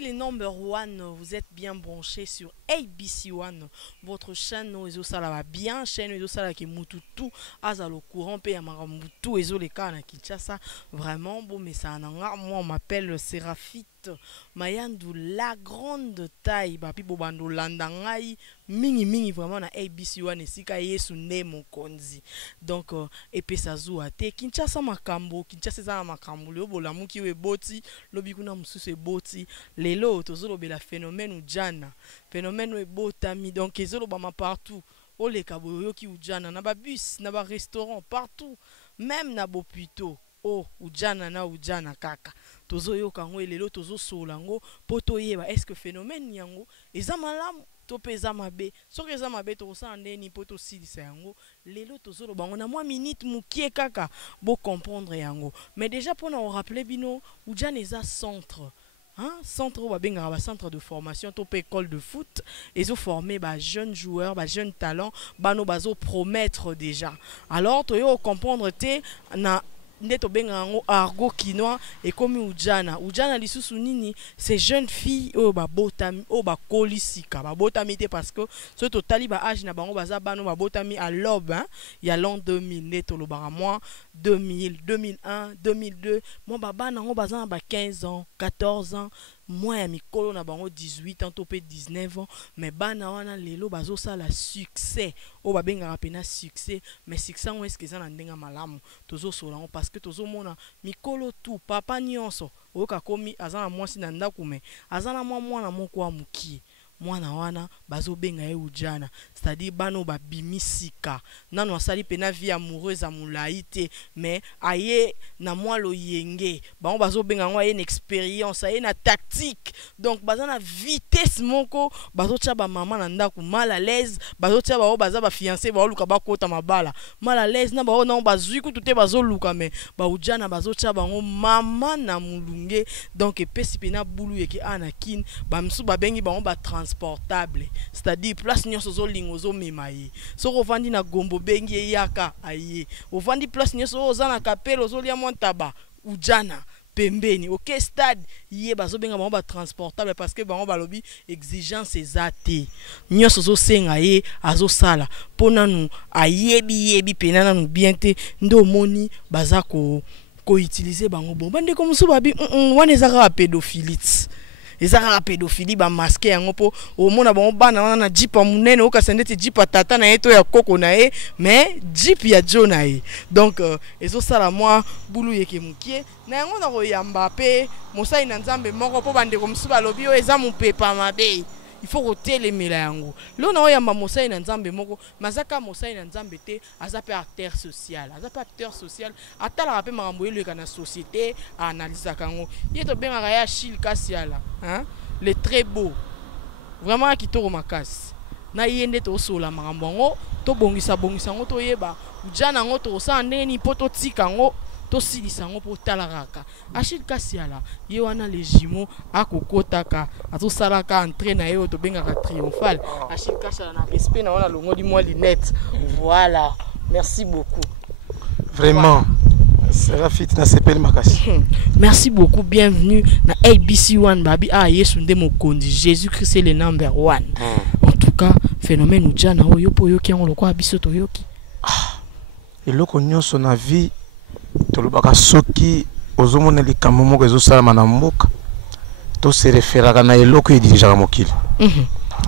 c'est le number one. Vous êtes bien branchés sur ABC One, votre chaîne Ezo Salaba bien, chaîne Ezo Salaba qui mututu, azalo courant, pe yamamutu, Ezo les cas na Kinshasa. Vraiment bon, mais ça moi on m'appelle Séraphite Mayandou, la grande taille, bapi bobando landangai, mingi vraiment na ABC One, et si ka yesu ne mon konzi. Donc, et puis ça zoua te, Kinshasa makambo, Kinshasa za makambo, le bola muki we boti, lobikuna mususe boti, lelo, tozo be la phénomène ou jana, phénomène ou botami, donc ezolo bama partout, o le kaboyo ki ou jana, na ba bus, na ba restaurant, partout, même na bo puito, o ou jana kaka, tozo yo kango lelo, tozo solango, poto yeba, est-ce que phénomène yango, eza malamu, tope eza mabe, soki eza mabe tokosa ndeni poto silisa yango, lelo tozolo bango na mwa minute mukie kaka, bo comprendre yango, mais déjà pour nous rappeler bino, ou jana eza centre, hein? Centre ba centre de formation, top école de foot, ils ont formé ba jeunes joueurs, ba jeunes talents, bano bazo promettre déjà. Alors to yo comprendre te na neto bengango argo kinois et comme ujana lisusu nini ces jeunes filles oh ba botami oh ba kolisika ba botami te parce que ce total ba âge na bango baza bano ba botami à l'aube, hein, il y a l'an 2000 neto lo bara moi 2000 2001 2002 moi baba nango baza ba 15 ans 14 ans. Moi ya mikolo na bango 18 ans topé 19 ans, mais bana wana lelo bazo sala succès o ba benga pena succès, mais succès on est-ce que ça na ndenga malamu tozo solango parce que tozo mona mikolo tout papa nyonso o ka komi azana mwasi na ndaku me azana mwana moko wa muki mwana wana bazo benga ye ujana, c'est-à-dire bano ba bimisika nano asali pena vie amoureuse amulaite mais aye na mwalo yenge bango bazo benga ngo aye une expérience aye na tactique, donc baza na vitesse moko bazo tia ba mama na ndaku mal à l'aise, bazo tia ba baza ba fiancé ba luka ba kota mabala mal à l'aise na ba na bazui ku tuté bazo luka mais ba ujana bazo tia bango mama na mulunge, donc epesi pena bulu yeke anakin ba msu ba bengi bango ba portable, c'est-à-dire place nyonso zo lingo zo memaye so kovandi na gombo bengi yaka aye ovandi place nyonso ozana kapelo zo lia montaba ujana pembeni ok stade ye bazo benga bango ba transportable parce que bango balobi exigence ezate nyonso zo senga ye azo sala pona nu ayebi penana nu bien te ndo moni baza ko utiliser bango bon bande comme so babi wana ezaka pédophilie. Ezaka pédophilie ba masqué yango po o mona bango bana wana na jipa munene o kasendeti jipa tata na eto ya koko na e mais jip ya jona e, donc ezo sala moi bulu yeke mukie na yango na ko yamba pe mosai na nzambe moko po bande ko msuba lobi o eza mupepa mabe il faut kotelemela yango lo na oyamba mosai na nzambe moko mazaka mosai na nzambe te azape acteur social atala pe makambo eleka na société analyse kango yeto benga ya Chil Kasiala, hein, le très beau vraiment kitoko makasi na yende to sola makambo ngo to bongisa ngo to yeba ujana ngo to sa ndeni poto tika ngo to silisa ngo po talaraka Chil Kasiala ye wana le jumeau akokotaka azosalaka entrée na yo to bengaka triomphal Chil Kasiala na respect na wana longo di moi lunette. Voilà, merci beaucoup vraiment Séraphite na sepeli makasi. Merci beaucoup, bienvenue na ABC One babi yesu nde mokondi Jésus-Christ est le number one. En tout cas phénomène ujana oyo po yoki ngo lokwa biso to yoki eloko nyonso na vie tolobaka soki ozomona likambo moko ezosalama na mboka to se referaka na eloko edirigaka mokili.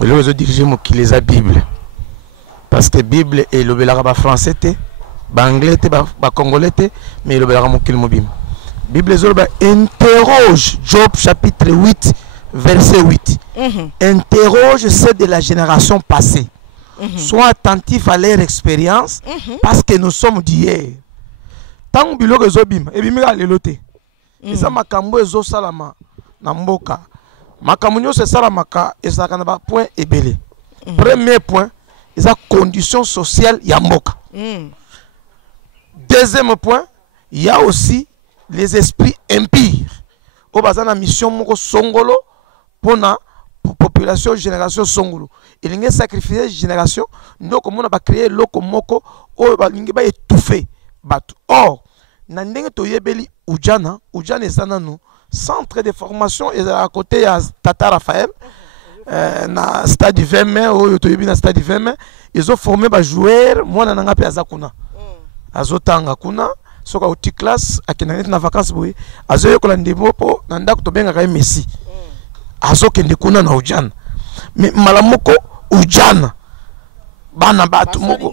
Eloko ezodirige mokili eza Bible, parce que Bible elobelaka ba français te ba anglais te ba congolais te, mais elobelaka mokili mobima. Bible ezoloba interroge Job chapitre 8 verset 8. Interroge ceux de la génération passée. Sois attentif à leur expérience parce que nous sommes d'hier. Tant biloko ezobima ebimika lelo te eza makambo ezosalama na mboka makambo nyonso esalamaka ezalaka na ba point ebele. Premier point eza condition sociale ya mboka. Deuxième point, il y a aussi les esprits impires au bazar na mission moko songolo pour la population génération songolo il y a sacrifier génération donc on a créé loko moko o ba lingi ba étouffer batu. Or na ndenge to yebeli ujana ezana no centre de formation à côté ya Tata Raphaël na stade 20 mai oyo toyebi na stade 20 mai ils ont formé ba joueur mwana nanga pe azakuna azotanga kuna soka uti classe akina na vacances boye azoyokola ndebo po na ndako tobenga ka Messi azokende kuna na ujana mais malamoko ujana bana batu moko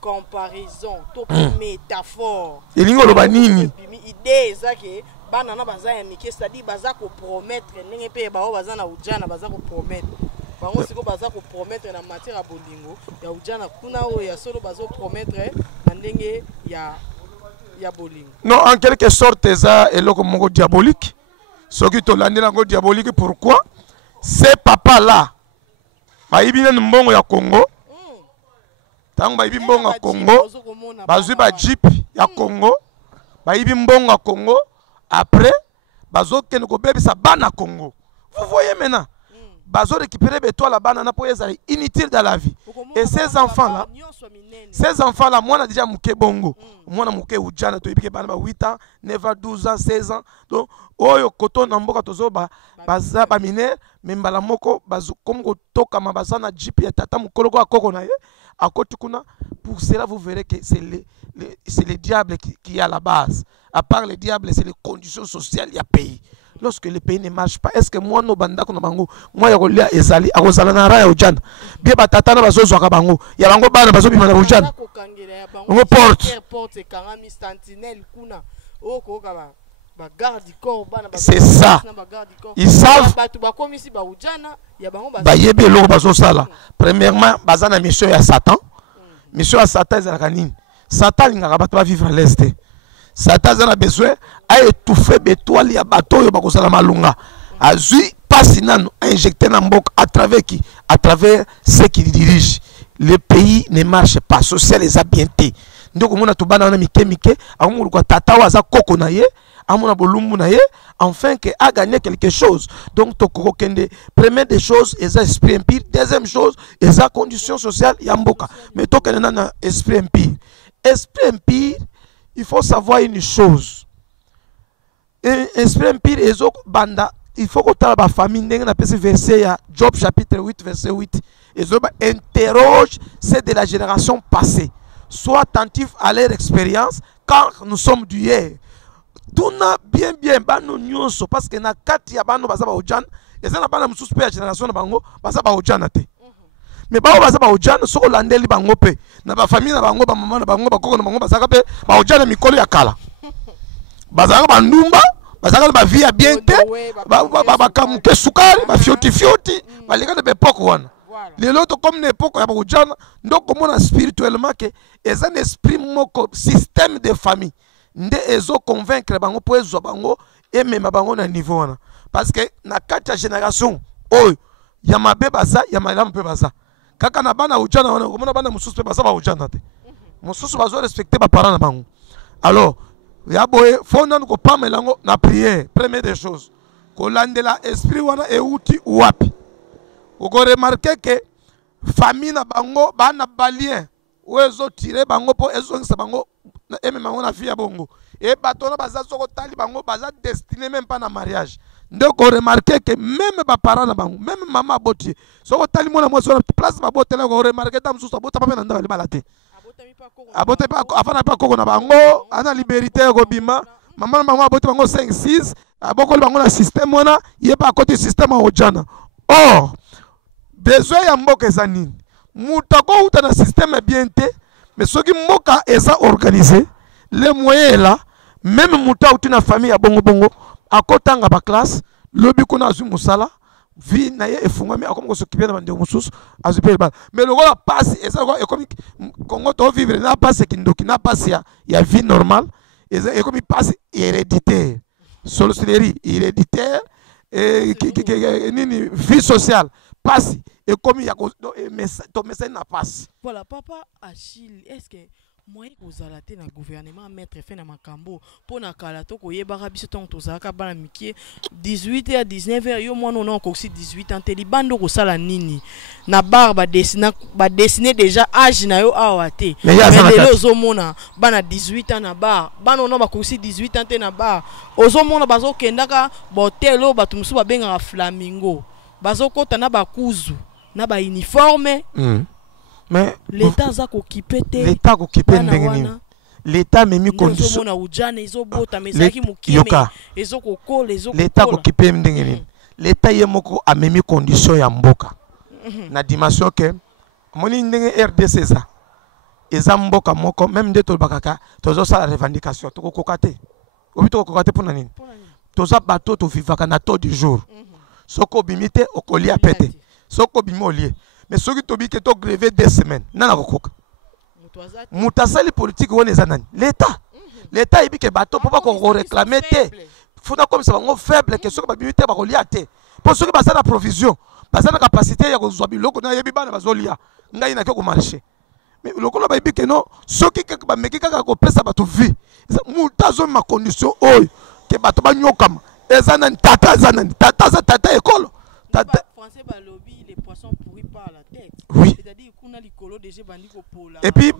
comparaison to métaphore elingo loba nini idée ezake bana na baza ya mike c'est-à-dire baza ko promettre ndenge pe bao baza na ujana baza ko promettre bango siko baza ko promettre na matière ya bolingo ya ujana kuna o ya solo bazo promettre na ndenge ya bolingo. Non, en quelque sorte ça eloko moko diabolique soki to landela ngo diabolique. Pourquoi ces papa là bayibi na mbongo ya Congo tango bayibi mbongo ya Congo bazwi ba jeep ya Congo bayibi mbongo ya Congo après bazo kene ko bebisa bana Congo. Vous voyez maintenant bazo récupérer bétoile la bana na po ezali inutile dans la vie. Et ces enfants là moi na déjà muke bongo moi na muke ujana to yibike bana ba 8 ans 9 ans 12 ans 16 ans donc oyo koto na mboka tozo baza ba mineur membala moko bazo comme ko toka mabaza na jeep ya tata mukolo ko akoko na ye akoti kuna. Pour cela vous verrez que c'est le diable qui est à la base. À part le diable, c'est les conditions sociales du pays. Lorsque le pays ne marche pas, est-ce que moi, no banda ko na bango, moi ya ezali, akozala na raya ujana. Bien batata na bazo zwaka bango. Ya bango bana bazo bima na ujana. Bango porte kangami sentinelle kuna. Oko ka ba garde du corps bana bazo. C'est ça. Ils savent batu ba komisi ba ujana, ya bango bazo. Ba yebe lo bazo sala. Premièrement, bazana mission ya Satan. Mission à Satan ezalaka nini? Satan lingaka bato ba vivre à l'est. Satan a besoin à étouffer bétoile ya bateau yo bakosala malunga. Azui passe nanu injecté na mboka à travers qui? À travers ceux qui dirigent. Le pays ne marche pas, social les a bienté. Ndoko mona to bana na mike amu ko tata waza koko na ye, amuna bolumbu na ye, enfin que a gagné quelque chose. Donc to koko kende première des choses eza esprit empire, deuxième chose eza condition sociale ya mboka. Mais to kende na esprit empire. Esprit empire, il faut savoir une chose. Esprit empire ezo banda, il faut que ta famille ndenge na pesi verset ya Job chapitre 8 verset 8. Ezo interroge c'est de la génération passée. Sois attentif à leur expérience car nous sommes du hier. Tuna bien bano nyonso parce que na kati ya bano baza ba ujana, ezana bana mususu pe ya génération na bango baza ba ujana te. Mais ba baza ba ujana soko landeli bango pe na ba famille na bango ba mama na bango ba koko na bango baza pe ba ujana mikolo ya kala. Baza ba ndumba, baza ba vie ya bien te, ba kamuke sukari, ba fioti ba leka be poko wana. Les autres comme l'époque ya ba ujana ndoko mona spirituellement que est un esprit moko système de famille. Nde ezo convaincre bango po ezo bango et même bango na niveau wana parce que na kati ya génération oyo ya mabe baza ya malamu pe baza kaka na bana ujana wana komona bana mususu pe baza ba ujana te mususu bazo respecter ba parents na bango. Alors ya boye fo nanu ko pamelango na prière première des choses ko landela esprit wana euti wapi ko remarquer que famille na bango bana balien ozo tirer bango po ezo ngisa bango et même on a fait bongo et batona baza soko tali bango baza destiné même pas na mariage. Donc on remarquer que même ba parents na bango même maman botier soko tali mona moi sur la place ba botela ko remarquer tam susu bota pa na ndaba libalate abota pa afana pa koko na bango ana liberté ko bima maman bango abota bango 5 6 aboko bango na système wana ye pa côté système au jana. Or besoin ya mboka ezanini mutako uta na système bien te. Mais ce qui moka est organisé, les moyens là, même muta ou na famille à bongo à kotanga ba classe, lobi kuna azu musala, vie na ye efungami akomo ko s'occuper na bande mususu azupe ba. Mais le gars passe et ça comme Congo to vivre na passe kindoki na passe ya vie normale et comme il passe héréditaire. Sorcellerie héréditaire et nini vie sociale passe. Et comme il y a ton message n'a pas. Voilà, papa Achille, est-ce que moyen kozala te na gouvernement mettre fin na makambo po na kala to koyebaka biso ntongo tozalaka bana mikie 18 à 19 heures yo mwana ona okosi 18 ans te libanda okosala nini na bar badesine déjà age na yo awa te lelo ozomona bana 18 ans na bar bana ona bakosi 18 ans te na bar ozomona bazokendaka botel oyo bato mosusu babengaka flamingo bazokota na bakuzu na bauniforme mais l'état za kokipé te l'état kokipé ndenge nini l'état memi condition na ujane ezobota mezaki mukime ezokokola l'état kokipé ndenge nini l'état ye moko amemi condition ya mboka na dimension ke moni ndenge RDC za eza mboka moko même nde tolobakaka tozosala revendication tokokoka te obi tokokoka te mpona nini toza bato tovivaka na taux du jour soko obimi te okolia pete soko obimi olie mais soki tobi ke to grever 2 semaines nana kokoka mutasali politique wona eza nani l'état yebi ke bato po bako réclamer te funa comme ça bango faible que soki babimi te bakolia te po soki baza na provision baza na capacité ya kozwa biloko na yebi bana bazolia ngai na ke ko marché mais lokolo bayebi ke non soki kaka bameki kaka kopesa bato vie mutazo ma condition oyo ke bato banyokama eza nani tata eza nani tata ekolo tata français balobi les poissons pourris par la tête. Oui. C'est-à-dire qu'on a l'écolo déjà bandi ko pola. Et puis et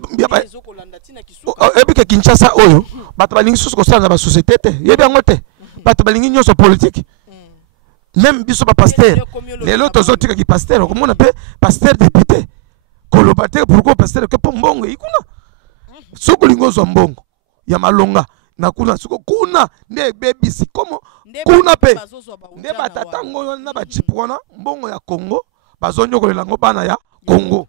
puis que Kinshasa oyo bato balingi susu ko sala na ba société te yebi yango te bato balingi nyonso politique même biso ba pasteur lelo tozotika ki pasteur komona pe pasteur député koloba te pourquoi pasteur ke po mbongo ikuna soko lingo zo mbongo ya malonga na kuna soko kuna nde bebisi komo kuna pe nde batata ngoyo na bachipu wana mbongo ya Congo bazonyokolela ngo bana ya Congo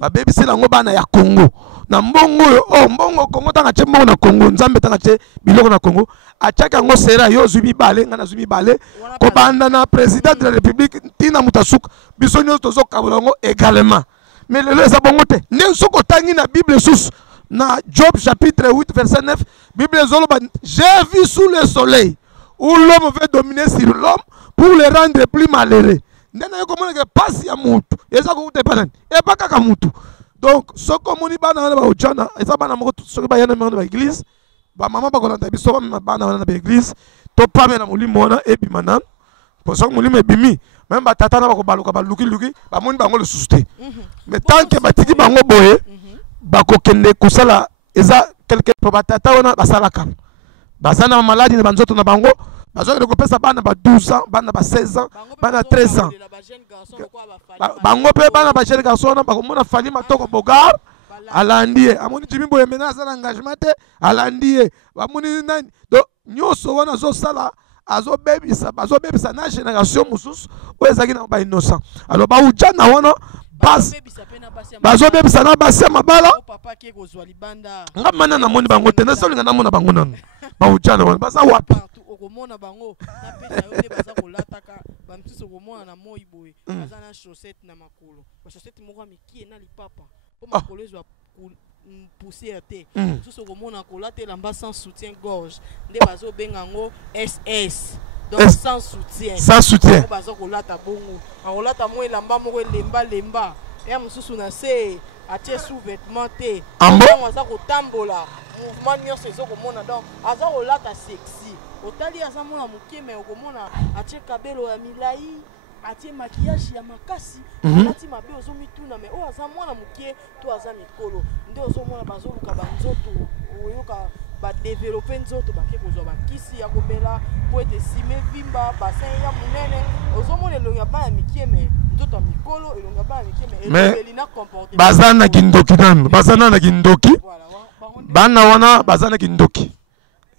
babebisi lango bana ya Congo na mbongo yo mbongo Congo tanga che mbongo na Congo nzambe tanga che biloko na Congo achaka ngo sera yo zumi bale ngana zumi bale ko banda na président de la république tina mutasuka biso nyo tozo kabula ngo également mais lelo eza bongo te nde soko tangi na Bible sous na Job chapitre 8 verset 9 Bible zoloba j'ai vu sous le soleil où l'homme veut dominer sur l'homme pour le rendre plus malheureux. Nena yo komona ke pasi ya mutu eza ko te panani e pa kaka mutu donc soko moni bana ba ujana eza bana moko soko ba yana mwana ba église ba mama ba kolanda biso ba bana wana ba église to pame na mulimo wana e bimana po soko mulimo e bimi même ba tata na ba ko baluka ba luki ba moni bango le susute mais tant que batiki bango boye ba ko kende kusala eza quelque po ba tata wana basalaka bazana maladi na banzoto na bango bazokende kopesa bana ba 12 ans bana ba 16 ans bana 13 ans bango pe bana ba jeune garçon na bakomona fali matoko bogar alandie amoni timimbo yemena azala engagement te alandie bamoni nani donc nyoso wana zo sala bazobebisa na génération mususu oyo ezaki na ba innocent alors ba ujana wana bazobebisa na basi ya mabala nga mana namoni bango te nasolinga namona bango nano ba ujana wana baza wapi okomona bango na pesa yo te baza kolataka bamisusu okomona na moi boye baza na chaussette na makolo ba chaussette moko mikie na lipapa po makolo ezwa poussière te misusu okomona kolatela mba sans soutien gorge nde bazobenga ngo SS donc sans soutien baza kolata bongo akolata mo elamba moko elemba ya misusu na se atie sous-vêtement te donc aza kotambola mouvement nyonso ezokomona donc aza kolata sexy otali aza mwana mokie me okomona atie kabelo ya milai atie maquillage ya makasi alati mabe ozomituna me oyo aza mwana mokie to aza mikolo nde ozomona bazoluka banzoto oyoka badevelope nzoto bake kozwa bakisi ya komela po ete sime vimba basin ya monene ozomona elongi ya bana mikie me nzoto ya mikolo elongi ya bana mikie me elobeli na comportement baza na kindoki nanu baza na kindoki bana wana baza na kindoki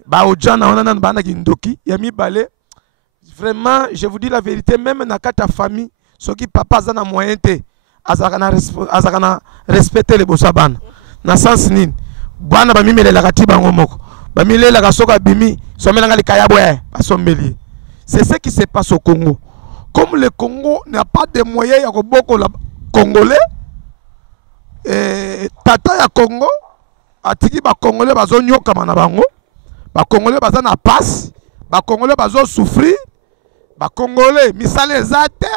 ba ujana wana nanu bana kindoki ya mibale vraiment je vous dis la vérité même na kata famille soki papa aza na moyen te azaka na respecter les bosa bana na sens nini bana bamimelelaka ti bango moko bamilelaka soki abimi somelanga likaya boye basombeli c'est ce qui se passe au Congo comme le Congo n'a pas de moyens ya kobokola congolais tata ya Congo atiki ba congolais bazonyokama na bango ba congolais baza na passe ba congolais bazo souffrir ba congolais misale ezate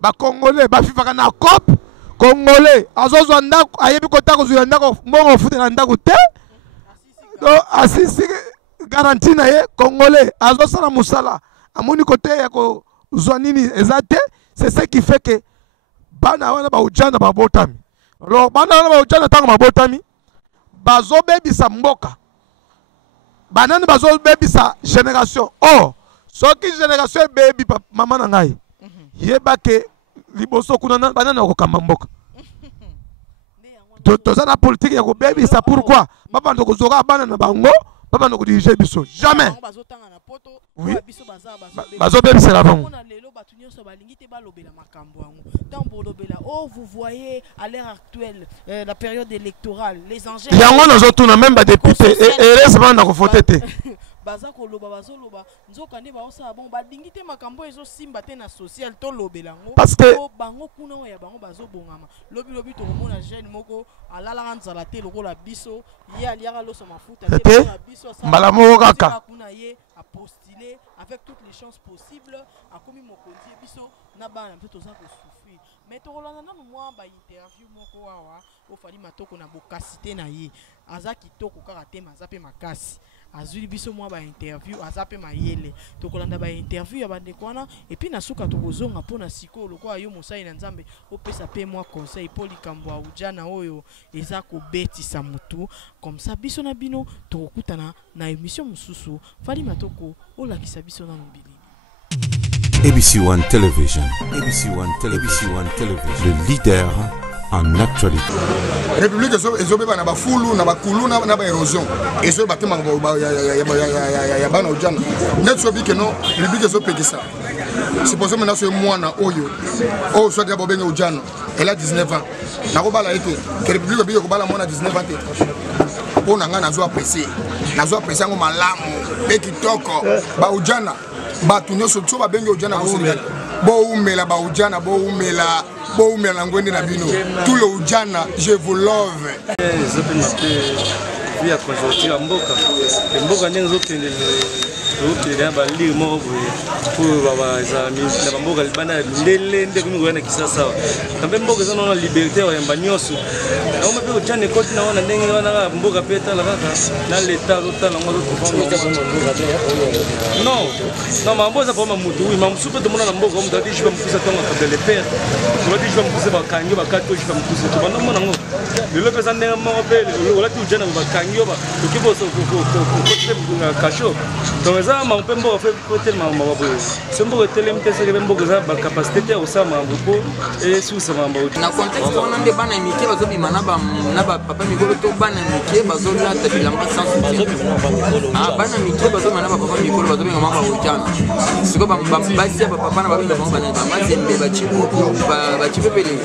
ba congolais bafifaka na COP Congolais azozwa ndako ayebi kotako zwa ndako mbongo fute na ndako te do asisi garantie na ye Congolais azosala musala amoni côté ya ko zwa nini ezate c'est ce qui fait que bana wana ba ujana ba botami alors bana wana ba ujana tango ba botami bazo bebisa mboka banani bazo bebisa génération oh soki génération bebi mama na ngai yeba ke liboso kuna banana okokamba mboka toza na politique ya kobebisa pourquoi baba ndo kozoka bana na bango baba ndo kodiriger biso jamais oui bazobebisa la bango oh vous voyez à l'heure actuelle la période électorale les enjeux yango nazotuna même ba député heureusement na kovoter te bazako loba bazoloba nzoka nde baosala bon badingi te makambo ezosimba te na social to lobelango parce que bango kuna ya bango bazobongama lobi tokomona jeune moko alalaka nzala te lokola biso ye aliaka loso mafuta te biso mbala moko kaka kuna ye a postuler avec toutes les chances possibles akomi mokonzi biso na bana mpe toza kosouffrir mais tokolanda nanu mwa bainterview moko awa ofali matoko na bokasi te na ye aza kitoko kaka te maza mpe makasi azuli biso mwa ba interview azape mayele tokolanda ba interview ya bandeko wana et puis nasuka tokozonga mpona siko lokola yo mosali na nzambe opesa pe mwa conseil po likambo ujana oyo eza kobetisa mutu comme ça biso na bino tokokutana na émission mosusu fali matoko olakisa biso na mbili ABC1 Television. ABC1 Television. Le leader en actualité. République ezobeba na bafulu na bakulu na ba érosion ezo batema ya bana ujana netso bike no République ezopekisa c'est pour ça maintenant ce mwana oyo o soit d'abord benga ujana elle a 19 ans na ko bala ete que République bike ko bala mwana 19 ans te pona nga nazo apprécier ngo malamu pe kitoko ba ujana batu nyoso tso ba benga ujana ko Sénégal bo umela ba ujana bo umela ngwende na bino tout le ujana je vous love via conjoncture mboka ndenge zokende zokende ba lire mo pour baba zami na mboka libana ndele ndenge ngo na kisasa kambe mboka zana na liberté ya banyoso na o mabe ujana koti na wana ndenge wana mboka peta la kaka na leta lota na ngo non mambo za poma mutu oui mambo super de mona na mboka mtu ati jiba mkusa tonga ka de le père tu ati jiba mkusa ba kanyo ba kato jiba mkusa to bana mona ngo le pesa ndenge mo pe olati ujana ba kanyo ba ukibo so ko kasho donc ça ma pe mbo fait tellement ma babo sembo telemte se be mboka za ba capacité au sa mambo ko et sous sa mambo na contexte on ande bana mike bazo bima na ba papa mikolo to bana mike bazo la ta bilamba sans soutien ah bana mike bazo mana ba papa mikolo bazo benga mama ujana siko ba basi ba papa na ba benga mama bana ba mazembe ba chipo pele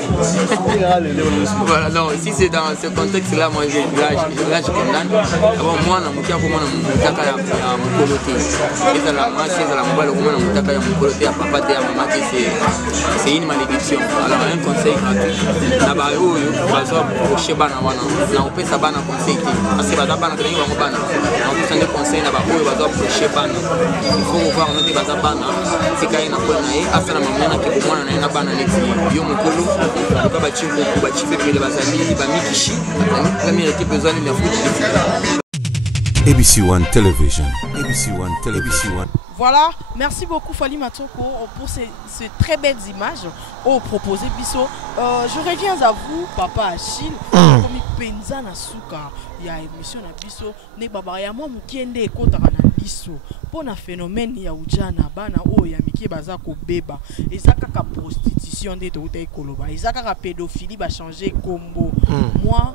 voilà non si c'est dans ce contexte là moi je condamne avant moi na mukia ko mona mutaka ya mukolote eza la masse eza la mbalo ko mona mutaka ya mukolote ya papa te ya mama te c'est une malédiction alors un conseil gratuit na ba yo bazo proche bana wana na opesa bana conseil te parce que bana bana tengi bango bana na opesa conseil na ba yo bazo proche bana il faut voir note baza bana tikai na kona ye asana mamana ke ko mona na bana neti yo mukolo ko ba chifu ba chifu pele bazali ba mikishi la première équipe bezali na foot ABC1 Television. ABC1 Television. Voilà, merci beaucoup Fally Matoko pour ces très belles images proposées Bisso. Je reviens à vous, Papa Achille. Comme penza na suka ya émission na Bisso, ne baba ya moi mukiende ekota na Bisso. Pona phénomène ya ujana bana o ya miki baza ko beba. Ezaka ka prostitution de to koloba. Ezaka ka pédophilie ba changer combo. Moi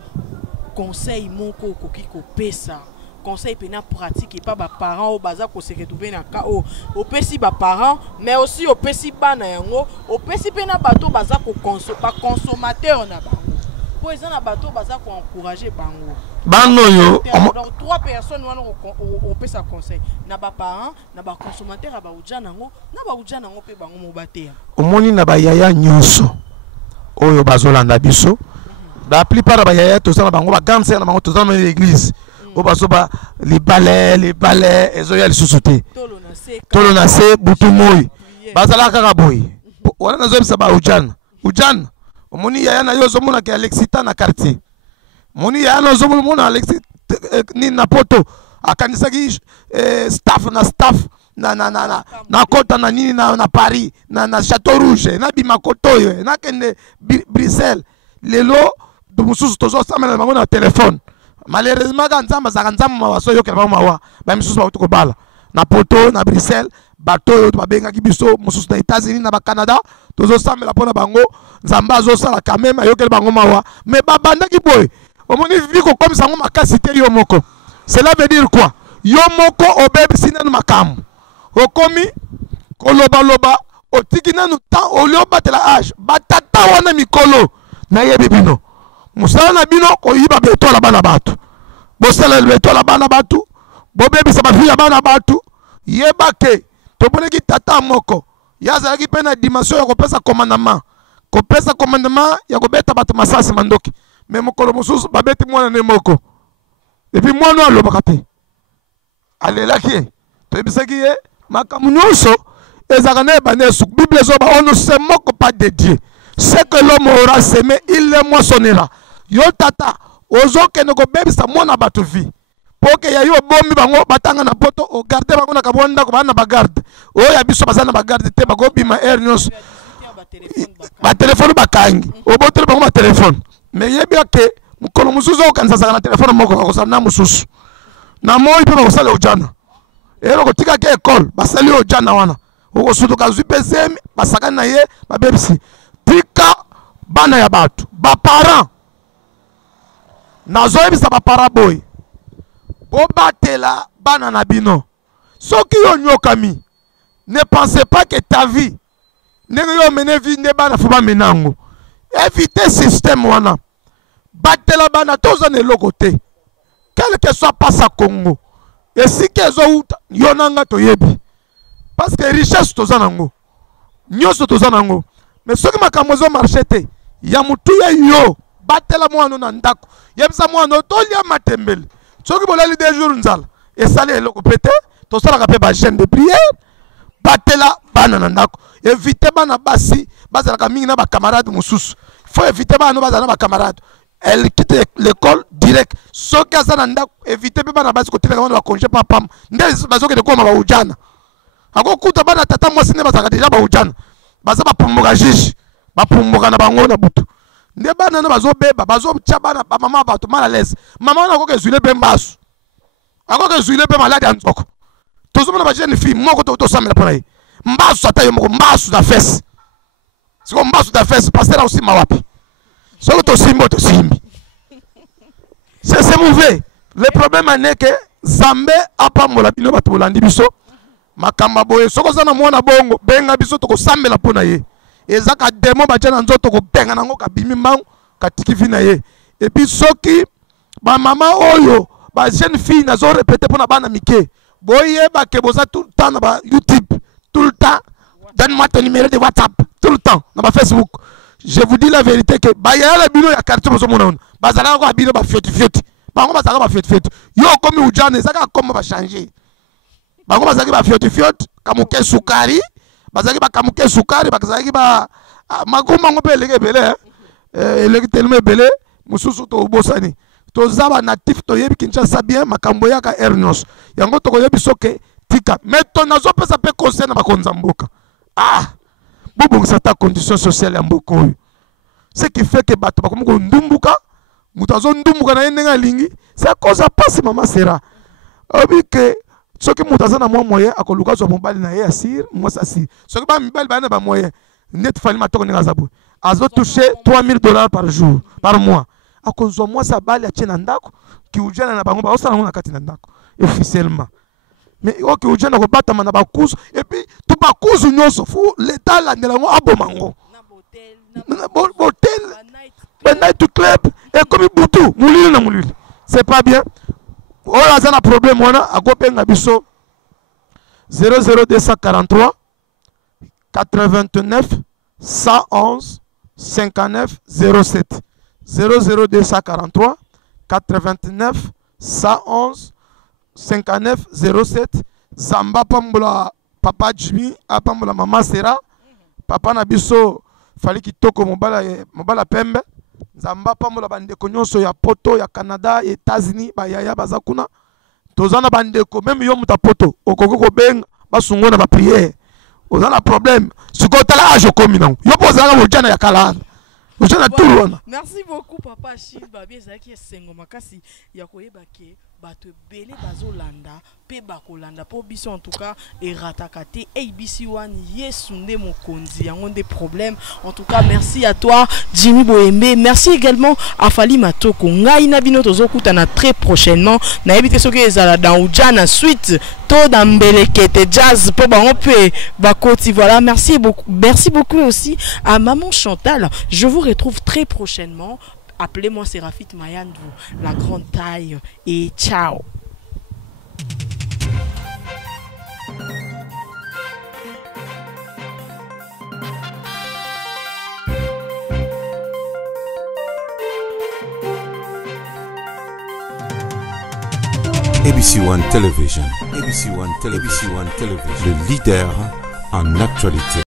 conseil moko koki ko pesa. Conseil pénal pratique et pas ba parents au baza ko se retrouver na ka o pesi ba parents mais aussi au pesi bana yango au pesi pena bato baza ko consommateur na ba po ezana bato baza ko encourager bango bano yo donc 3 personnes wana au pesa conseil na ba parents na ba consommateur ba ujana ngo na ba ujana ngo pe bango mo batea omoni na ba yaya nyonso oyo bazolanda biso la plupart ba yaya to sana bango ba ganse na bango to sana l'église o basoba les balais ezo ya lisusuté tolo na se butu moyi bazala kaka boyi wana nazo bisa ba ujana omoni yaya na yo ozomona ke Alexita na quartier moni yaya na ozomona Alexita ni na poto akanisaki staff na kota na nini na Paris na Château Rouge na bimakoto oyo na kende Bruxelles lelo mususu tozosamela bango na telefone malheureusement ka nzamba zaka nzamba mawaso yo kela mawa ba misusu ba tukobala na poto na Bruxelles bato oyo babengaki biso mususu na États-Unis na ba Canada tozosamela pona bango nzamba azosala quand même ayokela bango mawa mais babandaki boy omoni viko comme ça ngo makasi te yo moko. Cela veut dire quoi? Yo moko obebisi nanu makambo okomi koloba otiki nanu temps olio batela age batata wana mikolo na yebi bino musala na bino koyiba beto la bana batu bosala beto la bana batu bobebisa bafi ya bana batu yeba ke toboneki tata moko yazalaki pe na dimension ya kopesa commandement ya kobeta bato masasi mandoki mais mokolo mosusu babeti mwana ne moko epi mwana alobaka te alelaki toyebisaki ye makambo nyonso ezalaka na ebanda esuku bible ezoba on ne se moque pas de Dieu. Ce que l'homme aura semé il le moissonnera. Yo tata ozokende kobebisa mwana bato vi poke ya yo bombi bango batanga na poto o garder bango na kabonda ko bana bagarde o ya biso bazana bagarde te bagobima air nyonso ba téléphone bakangi o botere bango ba téléphone mais yebi ke mukolo mususu okanisa saka na téléphone moko akosala na mususu na moi pe bakosala ojana ero kotika ke école basali ojana wana okosutuka zwi pezemi basakani na ye babebisi tika bana ya bato baparent nazoyebisa baparent boy bobatela bana na bino soki yo nyokami ne pensez pas que ta vie ndenge yo mene vie nde bana fo bamena yango éviter système wana batela bana toza na eloko te quel que soit pasa Congo esika ezouta yo nanga toyebi parce que richesse toza nango nyonso toza nango mais soki makambo ezomarche te ya mutu ya yo batela mwana na ndako yebisa mwana tolia matembele soki bolali 2 jours nzala esali eloko pe te tosalaka mpe bagene de prière batela bana na ndako évite bana basi bazalaka mingi na bacamarade mosusu faut éviter bana bazala na bacamarade elle quitte l'école direct soki aza na ndako évite mpe bana basi koteleka bana bakonge papam nde bazokende koma baujana akokuta bana tata mwasi nde bazalaka deja baujana baza bapumbuka jiji bapumbuka na bango na butu nde bana na bazobeba bazotya bana bamama bato mal à l'aise mama wana akoka ezwile mpe mbasu akoka ezwile mpe maladi ya nzoko tozomona bajeune fille moko tosamela mpona ye mbasu ata yo moko mbasu na fese siko mbasu na fese pasteur osima wapi soki tosimbi tosimbi c'est mauvais. Le problème est que Zambé apambola bino bato bolandi biso makamba boye soko sana mwana bongo benga biso toko sambela pona ye ezaka demo bachana nzoto ko benga nango kabimi mbangu katiki vina ye et puis soki ba mama oyo ba jeune fille nazo répéter pona bana mike boye ba ke boza tout le temps na ba YouTube tout le temps donne-moi ton numéro de WhatsApp tout le temps na ba Facebook. Je vous dis la vérité que ba ya la bino ya quartier bozo mona bazala ko bino ba fioti bango bazala ba fioti yo komi ujane ezaka koma ba changer bango bazaki ba fioti kamuke sukari bazaki ba kamuke sukari bazaki ba maguma ngo beleke bele eleki telme bele mususu to bosani to zaba natif to yebi Kinshasa bien makambo yaka ernos yango to koyebi soke tika mais to nazo pesa pe conseil na bakonza mboka bobo ta condition sociale ya mboka oyo ce qui fait que bato bakomi ko ndumbuka mutazo ndumbuka na yendenga lingi c'est cause passe mama sera obi que soki mutazo na mwa moyen akoluka zo mobali na ye asir moi ça si soki ba mibali ba na ba moyen net fali matoko ninga zabu azo toucher $3000 par jour par mois akozwa moi sa bali a tena ndako ki ujana na bango ba osala ngona kati na ndako officiellement mais oki ujana ko batama na bakuzu et puis tout bakuzu nyonso fu l'état la ndelango abomango na botel ba night club et comme butu mulili na mulili c'est pas bien oyo aza na problème wana akopenga biso 00243 89 111 59 07 00243 89 111 59 07 Zamba pambola papa Jimmy apambola mama Sera papa na biso fali kitoko mobala pembe nzamba pambola bandeko nyonso ya poto ya Canada ya États-Unis bayaya baza kuna tozana bandeko même yo muta poto okoko kobenga basungona ba prière ozana problème sikotala ajo komi nango yo pozanga mojana ya kala merci beaucoup papa Achille babi ezalaki esengo makasi ya koyeba ke bato ebele bazolanda pe bakolanda po biso en tout cas erataka te ABC1 yesu nde mokonzi yango nde problème. En tout cas merci à toi Jimmy Boyembe, merci également à Fali Matoko. Ngai na bino tozokutana très prochainement na yebi te soki ezala dans Ujana suite to dans Mbelekete jazz po bango pe bakoti. Voilà, merci beaucoup aussi à maman Chantal. Je vous retrouve très prochainement. Appelez-moi Séraphite Mayandou, la grande taille, et ciao. ABC1 Television. ABC1 Television. Le leader en actualité.